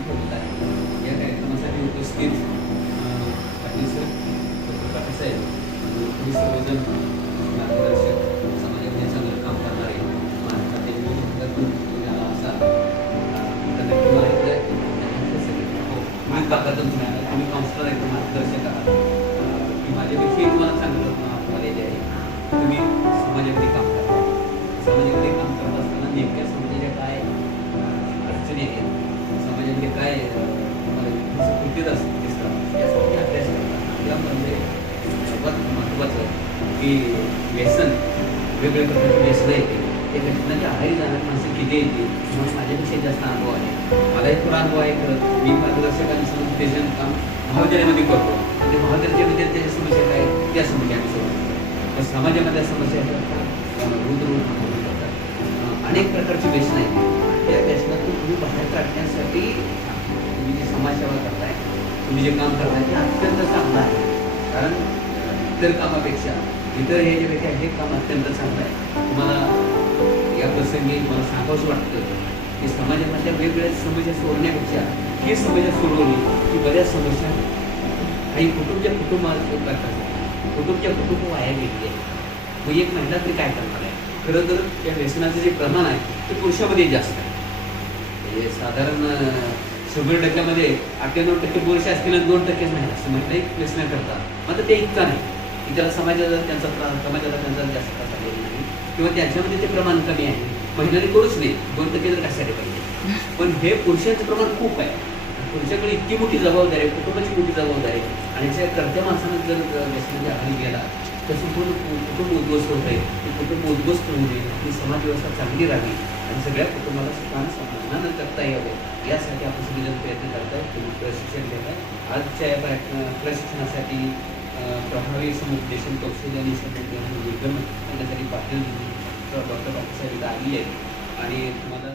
कार्यक्रम ठेवलेला आहे. या कार्यक्रमासाठी उपस्थित पाटील सर, डॉक्टर पाटील साहेब, तुम्ही सर्वजण मार्गदर्शक, समाजामध्ये चांगलं काम करणारे, महाराष्ट्रातील तुम्ही आला असाल तर नक्की मला तुम्ही बागातून तुम्ही आला, तुम्ही काउन्सिलर आहे, मार्गदर्शक आहात की माझ्यापेक्षाही तुम्हाला चांगलं आलेले आहे. तुम्ही समाजामध्ये काम करता, समाजामध्ये काम करत असताना नेमक्या समाजाच्या काय अडचणी आहेत, समाजामध्ये काय तुम्हाला कृतीत दिसतात यासाठी अभ्यास करतात. त्यामध्ये सर्वात महत्त्वाचं की व्यसन, वेगवेगळ्या प्रकारची व्यसनं येते, त्या व्यसनाच्या आहारी जाणारी माणसं किती येते म्हणून माझ्यापेक्षा जास्त अनुभव आहे. मलाही थोडा अनुभव आहे. खरं मी मार्गदर्शकांसोबत त्याचं काम महाविद्यालयामध्ये करतो. म्हणजे महाविद्यालयाच्या विद्यार्थ्याच्या समस्या काय त्या समस्या आम्ही सोडवतो. पण समाजामधल्या समस्या अनेक प्रकारची व्यसनं आहेत. त्या व्यसनातून तुम्ही बाहेर काढण्यासाठी तुम्ही जी समाजसेवा करताय, तुम्ही जे काम करताय ते अत्यंत चांगलं आहे. कारण इतर कामापेक्षा ह्याच्यापेक्षा हे काम अत्यंत चांगलं आहे. तुम्हाला या प्रसंगी मला सांगावंच वाटतं की समाजामधल्या वेगवेगळ्या समस्या सोडण्यापेक्षा ही समस्या सोडवली की बऱ्याच समस्या काही कुटुंबाला कुटुंब वाया गेली आहे. मग एक महिला तरी काय करणार आहे? खरं तर त्या व्यसनाचं जे प्रमाण आहे ते पुरुषामध्ये जास्त आहे. म्हणजे साधारण 100% 98% पुरुष असतील आणि 2% महिला असं महिलाही व्यसन करतात. मात्र ते इतकं नाही की त्याला समाजाला त्यांचा जास्त त्रास आलेला नाही किंवा त्यांच्यामध्ये ते प्रमाण कमी आहे. महिलांनी करूच नाही, 2% तर कशासाठी पाहिजे. पण हे पुरुषांचं प्रमाण खूप आहे. पुरुषाकडे इतकी मोठी जबाबदारी आहे, कुटुंबाची मोठी जबाबदारी आहे. आणि त्या करत्या माणसानं जर व्यसनाच्या आहारी गेला तर संपूर्ण कुटुंब उद्ध्वस्त होत आहे. ते कुटुंब उद्ध्वस्त होऊ नये, आपली समाजव्यवस्था चांगली राहावी आणि सगळ्या कुटुंबाला सुखानं समाधानानं करता यावं यासाठी आपण सगळेजण प्रयत्न करत आहे. तुम्ही प्रशिक्षण घेत आहे. आजच्या या प्रशिक्षणासाठी प्रभावी समुपदेशन कौशल्य आणि निर्गमन करण्यासाठी पाटील डॉक्टर पाटील साहेब आली आहेत आणि तुम्हाला